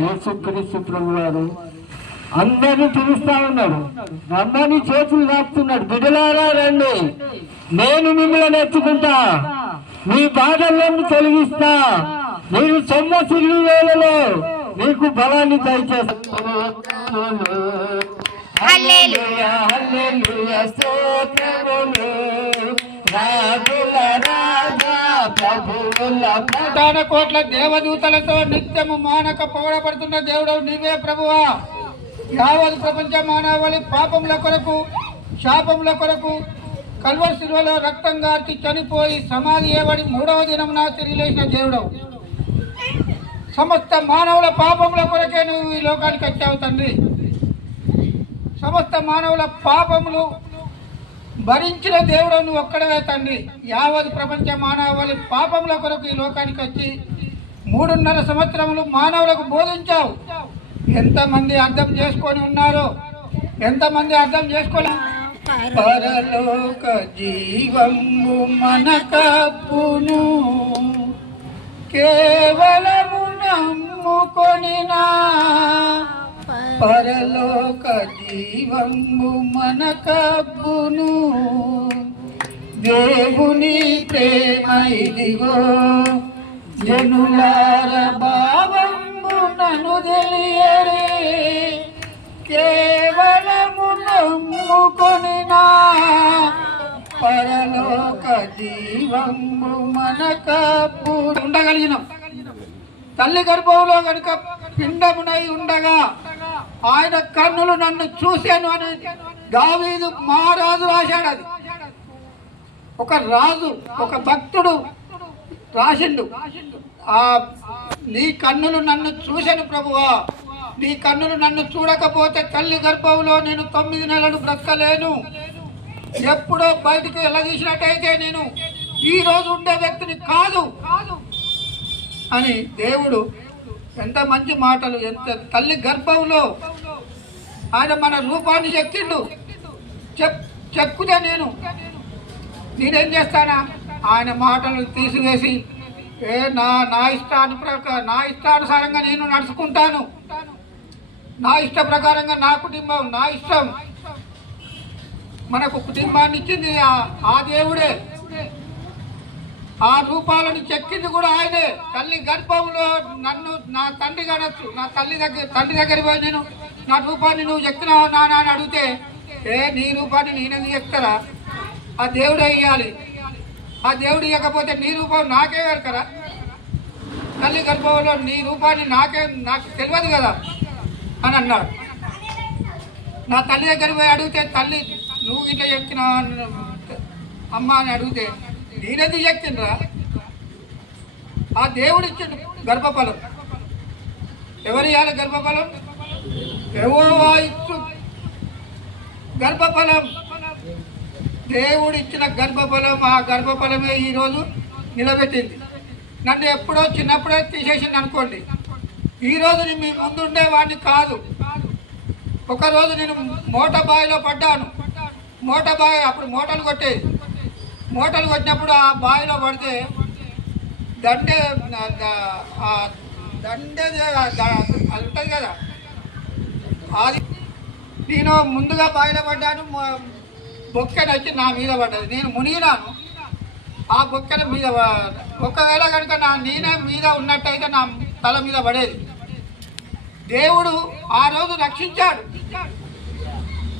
యేసుక్రీస్తు ప్రభు వారు అందరినీ పిలుస్తా ఉన్నాడు, అందరినీ చేతులు రాస్తున్నాడు. బిడ్డలారా రండి, నేను మిమ్మల్ని ఎత్తుకుంటా, మీ బాధలను తొలగిస్తా, మీరు సొమ్మసిరి వేళలో మీకు బలాన్ని దయచేస్తాను. హల్లెలూయా హల్లెలూయా స్తోత్రములు రాజుల రాజా ప్రభువుల కోటాన కోట్ల దేవదూతలతో నిత్యము మానక పొగడబడుతున్న దేవుడు నీవే ప్రభువా. యావత్ ప్రపంచ మానవాళి పాపముల కొరకు శాపముల కొరకు కల్వరి శిలువలో రక్తం గార్చి చనిపోయి సమాధి చేయబడి 3వ దినమున తిరిగి లేచిన దేవుడు. సమస్త మానవుల పాపముల కొరకే నువ్వు ఈ లోకానికి వచ్చావు తండ్రి. సమస్త మానవుల పాపములు భరించిన దేవుడు నువ్వు ఒక్కడవే తండ్రి. యావత్ ప్రపంచ మానవాళి పాపముల కొరకు ఈ లోకానికి వచ్చి 3.5 సంవత్సరములు మానవులకు బోధించావు. ఎంతమంది అర్థం చేసుకొని ఉన్నారో, ఎంతమంది అర్థం చేసుకోలే. పరలోక జీవము మనకప్పును కేవలము నమ్ముకొనినా, పరలోక జీవము మనకప్పును దేవుని ప్రేమ ఇదిగో జనులార భావము నన్ను తెలియరే, కేవలము నమ్ముకొనినా పరలోక జీవము మనకప్పుడు ఉండగలిగినాం. తల్లి గర్భంలో కనుక పిండమునై ఉండగా ఆయన కన్నులు నన్ను చూశాను అని దావీదు మహారాజు రాశాడు. అది ఒక రాజు, ఒక భక్తుడు రాసిండు. నీ కన్నులు నన్ను చూశాను ప్రభువా, నీ కన్నులు నన్ను చూడకపోతే తల్లి గర్భంలో నేను 9 నెలలు బ్రతకలేను, ఎప్పుడో బయటకు వెళ్ళదీసినట్టయితే నేను ఈ రోజు ఉండే వ్యక్తిని కాదు అని దేవుడు ఎంత మంచి మాటలు. ఎంత తల్లి గర్భంలో ఆయన మన రూపాన్ని చెక్కిండు. చెక్కుతే నేనేం చేస్తానా? ఆయన మాటలు తీసివేసి నా ఇష్టానుసారంగా నేను నడుచుకుంటాను, నా ఇష్ట ప్రకారంగా నా కుటుంబం, నా ఇష్టం. మనకు కుటుంబాన్ని ఇచ్చింది ఆ దేవుడే, ఆ రూపాలను చెక్కింది కూడా ఆయనే. తల్లి గర్భంలో నన్ను నా తండ్రి కానొచ్చు, నా తండ్రి దగ్గర పోయి నేను నా రూపాన్ని నువ్వు చెక్కినావు నాన్న అని అడిగితే, నీ రూపాన్ని నేనెందుకు చెప్తారా? ఆ దేవుడే ఇవ్వాలి. ఆ దేవుడు ఇవ్వకపోతే నీ రూపం నాకే వేరుకరా? తల్లి గర్భంలో నీ రూపాన్ని నాకు తెలియదు కదా అని అన్నాడు. నా తల్లి దగ్గర పోయి అడిగితే, తల్లి నువ్వు ఇట్లా చెప్తున్నావు అమ్మ అని అడిగితే, నేనెందుకు చెప్తుండ్రా? ఆ దేవుడు ఇచ్చిండు గర్భఫలం. ఎవరు ఇవ్వాలి గర్భఫలం? యెహోవా ఇచ్చు గర్భఫలం. దేవుడు ఇచ్చిన గర్భఫలం, ఆ గర్భఫలమే ఈరోజు నిలబెట్టింది. నన్ను ఎప్పుడో చిన్నప్పుడే తీసేసింది అనుకోండి, ఈరోజు నేను మీ ముందుండే వాడిని కాదు. ఒకరోజు నేను మోటార్ బావిలో పడ్డాను. మోటార్ బావి అప్పుడు మోటార్లు కొట్టేది. మోటార్లు కొట్టినప్పుడు ఆ బావిలో పడితే దండే అది ఉంటుంది కదా, అది నేను ముందుగా బావిలో పడ్డాను. బొక్కెన వచ్చి నా మీద పడ్డది. నేను మునిగినాను. ఆ బొక్కెల మీద ఒకవేళ కనుక నేనే మీద ఉన్నట్టయితే నా తల మీద పడేది. దేవుడు ఆ రోజు రక్షించాడు.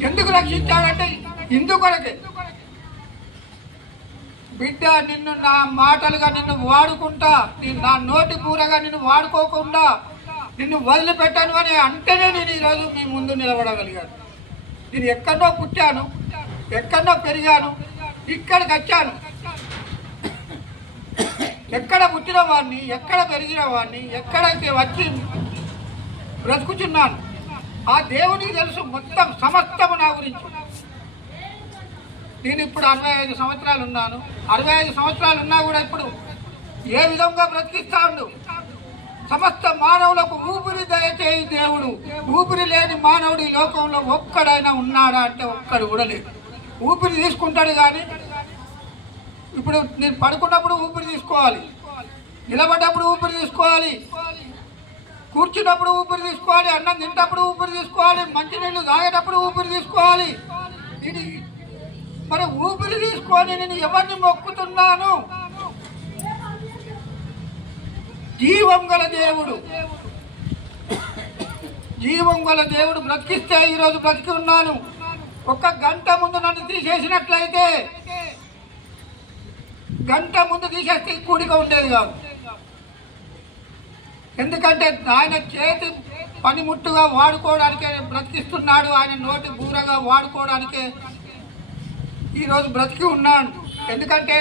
ఎందుకు రక్షించాడంటే ఇందుకొరకే. బిడ్డ, నిన్ను నా మాటలుగా నిన్ను వాడుకుంటా, నా నోటి పూరగా నిన్ను వాడుకోకుండా నిన్ను వదిలిపెట్టాను అని అంటేనే నేను ఈరోజు మీ ముందు నిలబడగలిగాను. నేను ఎక్కడో పుట్టాను, ఎక్కడో పెరిగాను, ఇక్కడికి వచ్చాను. ఎక్కడ పుట్టిన వాడిని, ఎక్కడ పెరిగిన వాడిని, ఎక్కడికి వచ్చి బ్రతుకుతున్నాను. ఆ దేవునికి తెలుసు మొత్తం సమస్తము నా గురించి. నేను ఇప్పుడు 65 సంవత్సరాలు ఉన్నాను. 65 సంవత్సరాలు ఉన్నా కూడా ఇప్పుడు ఏ విధంగా బ్రతికిస్తాడు? సమస్త మానవులకు ఊపిరి దయచేయి దేవుడు. ఊపిరి లేని మానవుడు ఈ లోకంలో ఒక్కడైనా ఉన్నాడా అంటే ఒక్కడు కూడా లేదు. ఊపిరి తీసుకుంటాడు కానీ, ఇప్పుడు నేను పడుకున్నప్పుడు ఊపిరి తీసుకోవాలి, నిలబడ్డప్పుడు ఊపిరి తీసుకోవాలి, కూర్చున్నప్పుడు ఊపిరి తీసుకోవాలి, అన్నం తింటప్పుడు ఊపిరి తీసుకోవాలి, మంచినీళ్ళు తాగేటప్పుడు ఊపిరి తీసుకోవాలి. ఇది మరి ఊపిరి తీసుకొని నేను ఎవరిని మొక్కుతున్నాను? జీవం గల దేవుడు, జీవం గల దేవుడు బ్రతికిస్తే ఈరోజు బ్రతికి ఉన్నాను. ఒక గంట ముందు నన్ను తీసేసినట్లయితే, గంట ముందు తీసేస్తే కూడిక ఉండేది కాదు. ఎందుకంటే ఆయన చేతి పనిముట్టుగా వాడుకోవడానికే బ్రతికిస్తున్నాడు, ఆయన నోటి బూరగా వాడుకోవడానికే ఈరోజు బ్రతికి ఉన్నాడు. ఎందుకంటే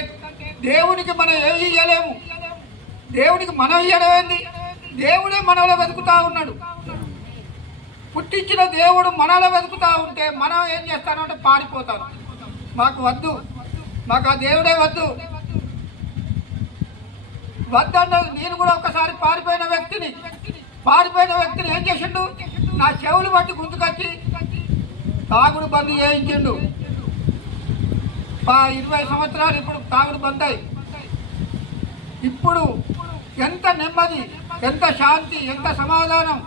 దేవునికి మనం ఏమి ఇయ్యలేము, దేవునికి మనం ఇయ్యడం ఏంది? దేవుడే మనలో వెతుకుతా ఉన్నాడు. పుట్టించిన దేవుడు మనలో వెతుకుతా ఉంటే మనం ఏం చేస్తానంటే పారిపోతాను. మాకు వద్దు, మాకు ఆ దేవుడే వద్దు వద్దన్నది. నేను కూడా ఒకసారి పారిపోయిన వ్యక్తిని ఏం చేసిండు? నా చెవులు బట్టి గుంతుకొచ్చి తాగుడు బంద్ చేయించిండు. 20 సంవత్సరాలు ఇప్పుడు తాగుడు బంద్ అయ్యి, ఇప్పుడు ఎంత నెమ్మది, ఎంత శాంతి, ఎంత సమాధానం.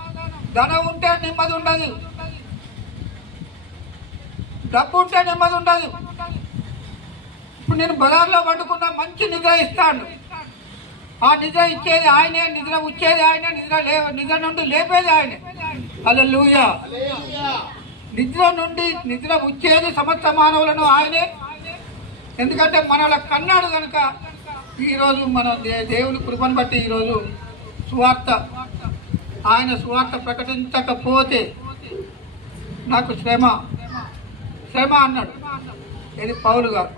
ధనం ఉంటే నెమ్మది ఉండదు, డబ్బు ఉంటే నెమ్మది ఉండదు. ఇప్పుడు నేను బజార్లో పండుకున్న మంచి నిద్ర ఇస్తాను. ఆ నిద్ర ఇచ్చేది ఆయనే, నిద్ర వచ్చేది ఆయనే, నిద్ర నుండి లేపేది ఆయనే. హల్లెలూయా. నిద్ర వచ్చేది సమస్త మానవులను ఆయనే. ఎందుకంటే మనల కన్నాడు కనుక ఈరోజు మన దేవుని కృపను బట్టి ఈరోజు ఆయన సువార్త ప్రకటించకపోతే నాకు శ్రమ అన్నాడు. ఇది పౌలు గారు.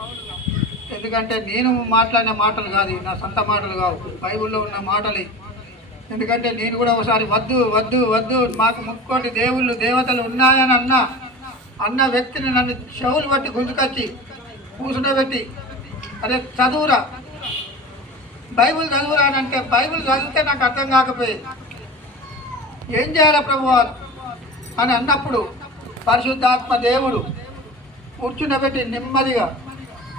ఎందుకంటే నేను మాట్లాడిన మాటలు కాదు, నా సొంత మాటలు కావు, బైబిల్లో ఉన్న మాటలు. ఎందుకంటే నేను కూడా ఒకసారి వద్దు వద్దు వద్దు మాకు 30 దేవుళ్ళు దేవతలు ఉన్నాయని అన్న వ్యక్తిని నన్ను చెవులు బట్టి గుంజుకొచ్చి కూర్చుండబెట్టి, అదే చదువురా, బైబిల్ చదువురా అని అంటే బైబిల్ చదివితే నాకు అర్థం కాకపోయేది. ఏం చేయాలి ప్రభు అని అన్నప్పుడు పరిశుద్ధాత్మ దేవుడు కూర్చుండబెట్టి నెమ్మదిగా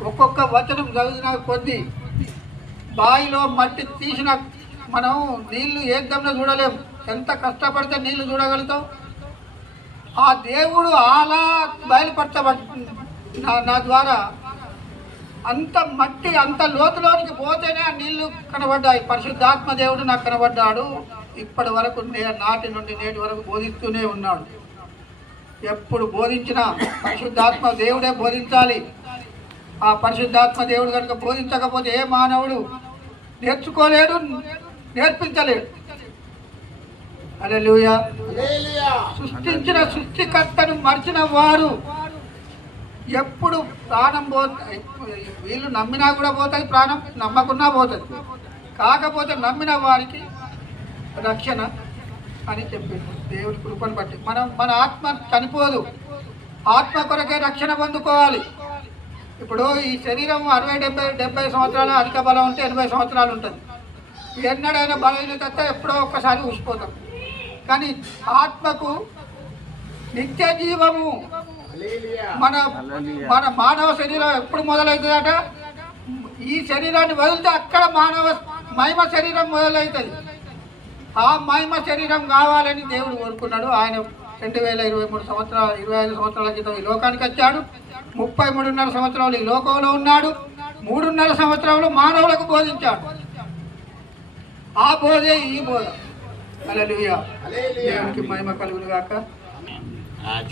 ఒక్కొక్క వచనం చదివిన కొద్దీ బావిలో మట్టి తీసిన మనం నీళ్లు ఏద్దంలో చూడలేము. ఎంత కష్టపడితే నీళ్లు చూడగలుగుతాం. ఆ దేవుడు అలా నా ద్వారా అంత మట్టి అంత లోతులోనికి పోతేనే ఆ నీళ్లు కనబడ్డాయి. పరిశుద్ధాత్మ దేవుడు నాకు కనబడ్డాడు. ఇప్పటి వరకు నాటి నుండి నేటి వరకు బోధిస్తూనే ఉన్నాడు. ఎప్పుడు బోధించినా పరిశుద్ధాత్మ దేవుడే బోధించాలి. ఆ పరిశుద్ధాత్మ దేవుడు కనుక బోధించకపోతే ఏ మానవుడు నేర్చుకోలేడు, నేర్పించలేడు. హల్లెలూయా. సృష్టించిన సృష్టికర్తను మర్చిన వారు ఎప్పుడు ప్రాణం వీళ్ళు నమ్మినా కూడా పోతుంది, ప్రాణం నమ్మకున్నా పోతుంది. కాకపోతే నమ్మిన వారికి రక్షణ అని చెప్పింది దేవుడి కృపను బట్టి. మన ఆత్మ చనిపోదు, ఆత్మ కొరకే రక్షణ పొందుకోవాలి. ఇప్పుడు ఈ శరీరం 60-70 సంవత్సరాలు అధిక బలం ఉంటే 80 సంవత్సరాలు ఉంటుంది. ఎన్నడైనా బలహీనత ఎప్పుడో ఒక్కసారి ఊసిపోతాం. కానీ ఆత్మకు నిత్య జీవము మన మానవ శరీరం ఎప్పుడు మొదలవుతుందట? ఈ శరీరాన్ని వదిలితే అక్కడ మహిమ శరీరం మొదలవుతుంది. ఆ మహిమ శరీరం కావాలని దేవుడు కోరుకున్నాడు. ఆయన 2023 సంవత్సరాలు 25 సంవత్సరాల క్రితం ఈ లోకానికి వచ్చాడు. 33.5 సంవత్సరాలు ఈ లోకంలో ఉన్నాడు. 3.5 సంవత్సరాలు మానవులకు బోధించాడు. ఆ బోధే ఈ బోధ. హల్లెలూయా. దేవునికి మహిమ కలుగును గాక.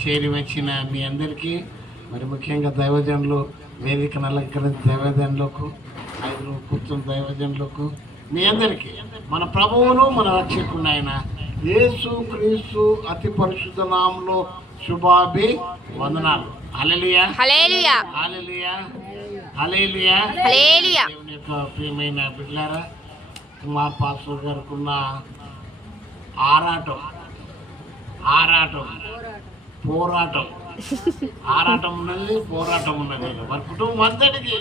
చేరి వచ్చిన మీ అందరికీ, మరి ముఖ్యంగా దైవజనులు, వేదికను అలంకరించిన దైవజనులకు, 5 కూర్చున్న దైవజనులకు, మీ అందరికీ మన ప్రభువును మన రక్షకుడు అయిన యేసు క్రీస్తు అతి పరిశుద్ధ నామములో శుభాభి వందనాలు. హల్లెలూయా, హల్లెలూయా, హల్లెలూయా, హల్లెలూయా, హల్లెలూయా. దేవుని యొక్క ప్రియమైన బిడ్డలారా, కుమార్ పాస్టర్ గారికి ఉన్న ఆరాటం ఉన్నది, పోరాటం ఉన్నది. మరి కుటుంబం అంతటికి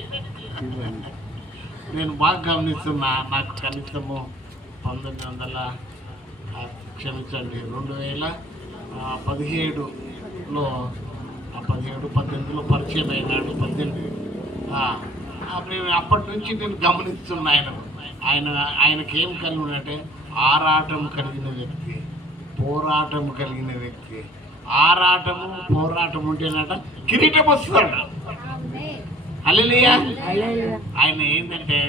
నేను బాగా గమనిస్తున్నా. నాకు కనీసము 1900 క్షమించండి 2017లో 18లో పరిచయం అయినాడు. 18 అప్పటి నుంచి నేను గమనిస్తున్నా ఆయనకి ఏం కలిగి ఉన్నట్టే ఆరాటం కలిగిన వ్యక్తి, పోరాటం కలిగిన వ్యక్తి. ఆరాటము పోరాటం ఉంటేనట కిరీటం వస్తుందట. హల్లెలూయా. ఆయన ఏంటంటే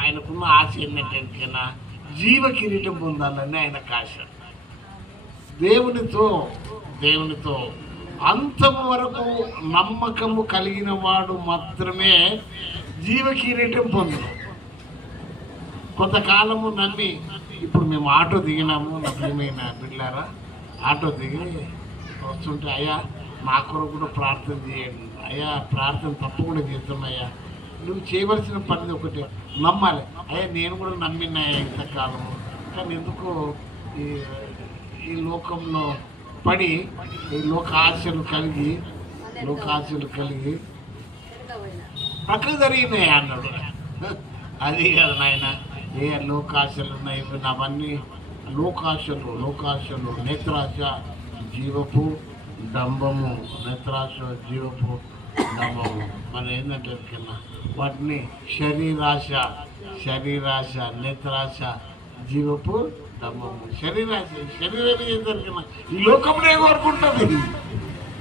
ఆయనకున్న ఆశ ఏంటంటే జీవ కిరీటం పొందాలని ఆయనకు ఆశ. దేవునితో అంతము వరకు నమ్మకము కలిగిన వాడు మాత్రమే జీవ కిరీటం పొందడు. కొంతకాలము నమ్మి ఇప్పుడు మేము ఆటో దిగినాము. నా ప్రియమైన బిడ్డలారా, ఆటో దిగి వస్తుంటే అయ్యా మా కొరకు కూడా ప్రార్థన చేయండి అయ్యా, ప్రార్థన తప్పకుండా చేస్తాం అయ్యా. నువ్వు చేయవలసిన పని ఒకటి, నమ్మాలి. అయ్యా నేను కూడా నమ్మినాయా ఇంతకాలము, కానీ ఎందుకు ఈ లోకంలో పడి ఈ లోకాశలు కలిగి పక్కన జరిగినాయి అన్నాడు. అది కదా నాయన, ఏ లోకాశలు ఉన్నాయి అవన్నీ లోకాశలు నేత్రాశ జీవపు డంబము, నేత్రాశ జీవపు డంబము. మన ఏంటంటే కన్నా వాటిని శరీరాశ నేత్రాశ జీవపు డంబము. శరీరం చేస్తారు కన్నా ఈ లోకంలో కోరుకుంటుంది.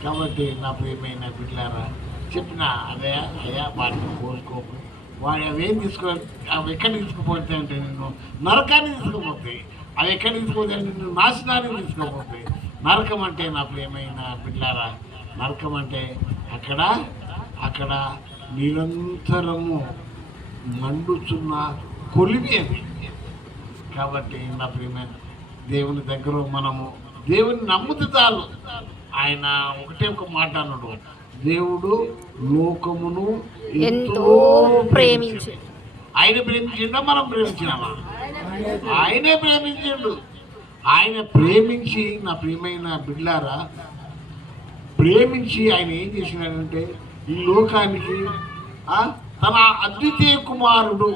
కాబట్టి నా ప్రియమైన బిడ్డలారా చెప్పిన అదే అయ్యా వాటిని కోరుకోకు. వాడు అవేం తీసుకోవాలి, అవి ఎక్కడికి తీసుకుపోతాయి అంటే నిన్ను నరకాన్ని తీసుకుపోతాయి. అవి ఎక్కడికి తీసుకుపోతాయి నిన్ను నాశనానికి తీసుకుపోతాయి. నరకం అంటే నా ప్రియమైన బిడ్డలారా, నరకం అంటే అక్కడ నిరంతరము మండుచున్న కొలిమి అది. కాబట్టి నా ప్రియమైన దేవుని దగ్గర మనము దేవుని నమ్ముతూ చాలు. ఆయన ఒకటే ఒక మాట అన్నాడు, దేవుడు లోకమును ఎంతో ప్రేమించి. ఆయన ప్రేమించిండా మనం ప్రేమించినామా? ఆయనే ప్రేమించిండు. ఆయన ప్రేమించి నా ప్రియమైన బిడ్డలారా ప్రేమించి ఆయన ఏం చేసినాడంటే ఈ లోకానికి తన అద్వితీయ కుమారుడు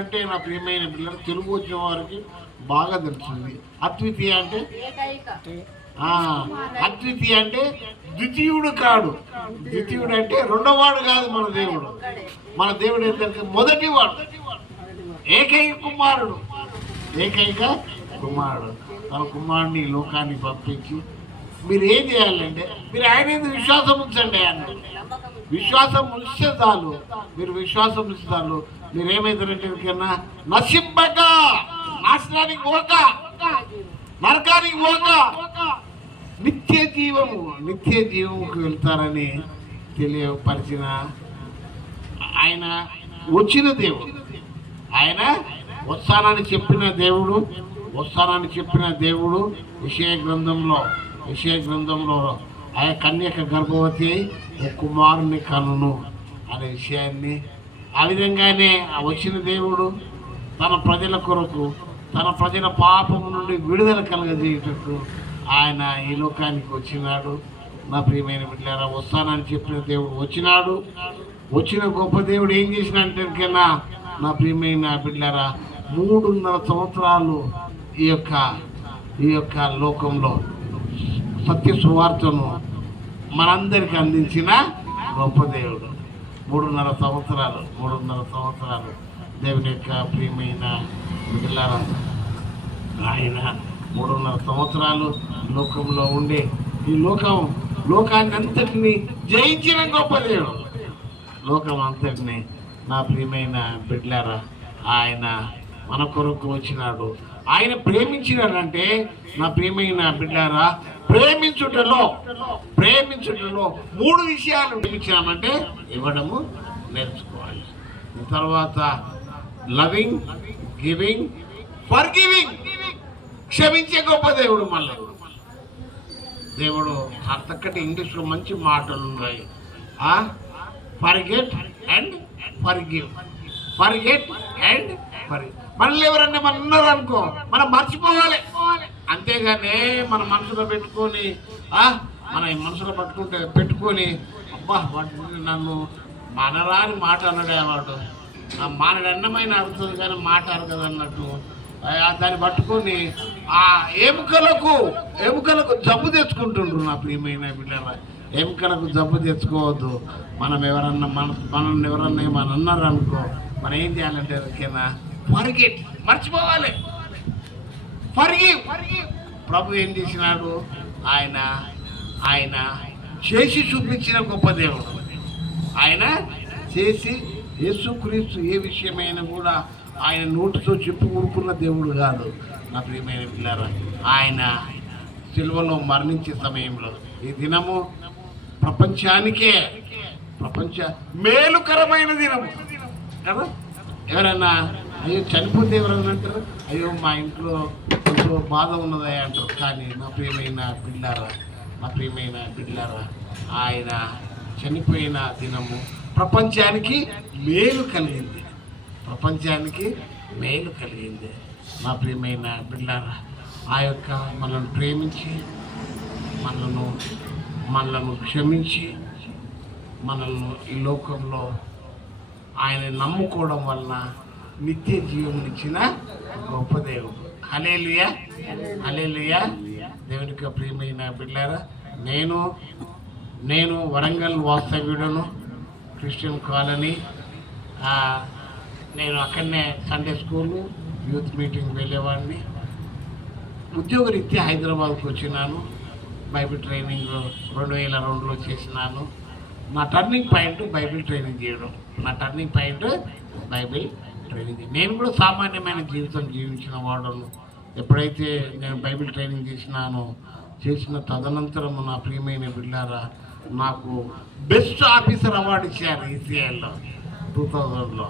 అంటే నా ప్రియమైన బిడ్డలు తెలుగు వచ్చిన వారికి బాగా తెలుస్తుంది. అద్వితీయ అంటే ద్వితీయుడు కాడు. ద్వితీయుడు అంటే రెండోవాడు కాదు. మన దేవుడు ఏంటంటే మొదటివాడు, ఏకైక కుమారుడు. తన కుమారుడిని ఈ లోకాన్ని పంపించి మీరు ఏం చేయాలంటే మీరు ఆయన విశ్వాసం ఉంచండి. ఆయన విశ్వాసం ఉంచితే చాలు. మీరు ఏమైతారంటే కన్నా నశింపక, నాశనానికి పోక, నరకానికి పోక నిత్య జీవముకు వెళ్తారని తెలియపరిచిన ఆయన వచ్చిన దేవుడు. ఆయన వస్తానని చెప్పిన దేవుడు యెషయా గ్రంథంలో ఆయన కన్యక గర్భవతి ఒక కుమారుని కనును అనే విషయాన్ని, ఆ విధంగానే వచ్చిన దేవుడు తన ప్రజల కొరకు, తన ప్రజల పాపము నుండి విడుదల కలగజేయటట్టు ఆయన ఈ లోకానికి వచ్చినాడు. నా ప్రియమైన బిడ్డలారా, వస్తానని చెప్పిన దేవుడు వచ్చిన గొప్ప దేవుడు ఏం చేసినంటే కన్నా నా ప్రియమైన బిడ్డలారా 3.5 సంవత్సరాలు ఈ యొక్క లోకంలో సత్య సువార్తను మనందరికీ అందించిన గొప్ప దేవుడు. 3.5 సంవత్సరాలు దేవుని యొక్క ప్రియమైన బిడ్డలారా, ఆయన 3.5 సంవత్సరాలు లోకంలో ఉండే ఈ లోకాన్ని అంతటిని జయించిన గొప్ప దేవుడు. లోకం అంతటిని నా ప్రియమైన బిడ్డలారా ఆయన మన కొరకు వచ్చినాడు. ఆయన ప్రేమించినాడంటే నా ప్రియమైన బిడ్డలారా ప్రేమించుటలో 3 విషయాలు ప్రేమించామంటే ఇవ్వడము నేర్చుకోవాలి. తర్వాత లవింగ్, గివింగ్, ఫర్గివింగ్, క్షమించే గొప్ప దేవుడు. మళ్ళీ దేవుడు అంతక్కటి ఇంగ్లీష్లో మంచి మాటలు ఉన్నాయి. Forget and forgive. మనల్ని ఎవరన్నా మనం ఉన్నారు అనుకో, మనం మర్చిపోవాలి. అంతేగానే మన మనసులో పెట్టుకొని అబ్బా వాటి నన్ను మనరాని మాట అన్నాడే వాడు, మానడు అన్నమైన అడుగుతుంది కానీ మాట అరగదు అన్నట్టు దాన్ని పట్టుకొని ఆ ఎముకలకు జబ్బు తెచ్చుకుంటుండ్రు. నా ప్రియమైన బిడ్డల, ఎముకలకు జబ్బు తెచ్చుకోవద్దు. మనల్ని ఎవరన్నా ఏమన్నా అన్నారు అనుకో, మనం ఏం చేయాలంటే ఎవరికైనా ఫర్గెట్, మర్చిపోవాలి. ఫర్గివ్. ప్రభు ఏం చేసినాడు? ఆయన ఆయన చేసి చూపించిన గొప్ప దేవుడు. ఆయన చేసి, యేసుక్రీస్తు ఏ విషయమైనా కూడా ఆయన నోటితో చెప్పుకుంటున్న దేవుడు కాదు నా ప్రియమైన పిల్లరా. ఆయన సిలువలో మరణించే సమయంలో ఈ దినము ప్రపంచానికే మేలుకరమైన దినము కదా. ఎవరైనా అయ్యో చనిపోతే ఎవరైనా అంటారు, అయ్యో మా ఇంట్లో ఎంతో బాధ ఉన్నదా అంటారు. కానీ నా ప్రియమైన బిడ్డలారా, ఆయన చనిపోయిన దినము ప్రపంచానికి మేలు కలిగింది. నా ప్రియమైన బిడ్డలారా, ఆ యొక్క మనల్ని ప్రేమించి మనలను క్షమించి మనల్ని ఈ లోకంలో ఆయన నమ్ముకోవడం వలన నిత్య జీవం ఇచ్చిన గొప్ప దేవుడు. హల్లెలూయా, హల్లెలూయా. దేవునికి ప్రియమైన బిడ్డలారా, నేను వరంగల్ వాస్తవ్యుడను, క్రిస్టియన్ కాలనీ. నేను అక్కడనే సండే స్కూలు, యూత్ మీటింగ్ వెళ్ళేవాడిని. ఉద్యోగరీత్యా హైదరాబాద్కు వచ్చినాను. బైబిల్ ట్రైనింగ్ 2002లో చేసినాను. నా టర్నింగ్ పాయింట్ బైబిల్ ట్రైనింగ్ చేయడం. నేను కూడా సామాన్యమైన జీవితం జీవించిన వాడను. ఎప్పుడైతే నేను బైబిల్ ట్రైనింగ్ చేసిన తదనంతరం నా ప్రియమైన బిడ్డలారా, నాకు బెస్ట్ ఆఫీసర్ అవార్డు ఇచ్చారు ఈసీఐలో 2000లో.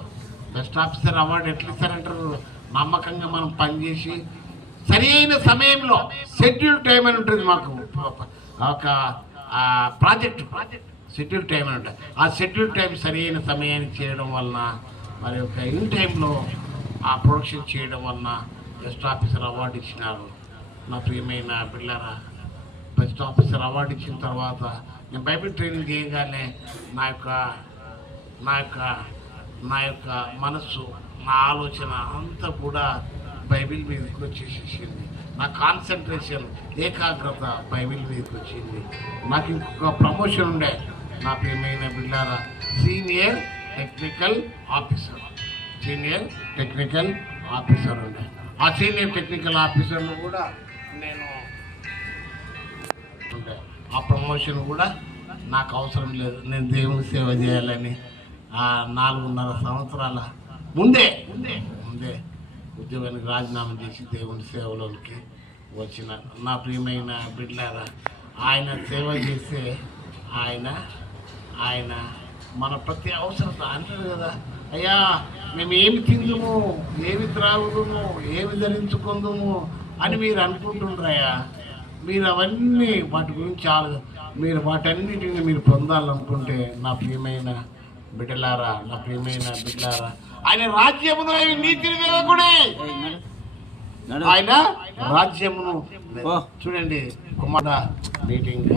బెస్ట్ ఆఫీసర్ అవార్డు ఎట్లా ఇస్తారంటారు? నమ్మకంగా మనం పనిచేసి సరి అయిన సమయంలో, షెడ్యూల్ టైం అని ఉంటుంది మాకు, ఒక ప్రాజెక్ట్ షెడ్యూల్ టైం అని ఉంటుంది. ఆ షెడ్యూల్ టైం సరి అయిన సమయానికి చేయడం వలన, మరి ఒక ఇన్ టైంలో ఆ ప్రొడక్షన్ చేయడం వలన బెస్ట్ ఆఫీసర్ అవార్డు ఇచ్చినారు. నా ప్రియమైన బిడ్డలారా, బెస్ట్ ఆఫీసర్ అవార్డు ఇచ్చిన తర్వాత నేను బైబిల్ ట్రైనింగ్ చేయగానే నా యొక్క మనస్సు, నా ఆలోచన అంతా కూడా బైబిల్ మీదకి వచ్చేసేసింది. నా కాన్సన్ట్రేషన్, ఏకాగ్రత బైబిల్ మీదకి వచ్చింది. నాకు ఇంకొక ప్రమోషన్ ఉండే నా ప్రియమైన బిడ్డలారా, సీనియర్ టెక్నికల్ ఆఫీసర్ ఉండే. ఆ సీనియర్ టెక్నికల్ ఆఫీసర్ను కూడా నేను ఉండే. ఆ ప్రమోషన్ కూడా నాకు అవసరం లేదు. నేను దేవుని సేవ చేయాలని 4.5 సంవత్సరాల ముందే ఉద్యోగానికి రాజీనామా చేసి దేవుని సేవలోనికి వచ్చిన నా ప్రియమైన బిడ్డలారా, ఆయన సేవ చేసే ఆయన మన ప్రతి అవసరత అంటారు కదా, అయ్యా మేము ఏమి తిందుము, ఏమి త్రాగుదుము, ఏమి ధరించుకుందుము అని మీరు అనుకుంటుండ్రయ్యా. మీరు అవన్నీ వాటి గురించి మీరు వాటన్నిటిని మీరు పొందాలనుకుంటే నా ప్రియమైన బిడ్డలారా, ఆయన రాజ్యమును నీతిని వెలగుడే. ఆయన రాజ్యమును చూడండి. కుమార మీటింగ్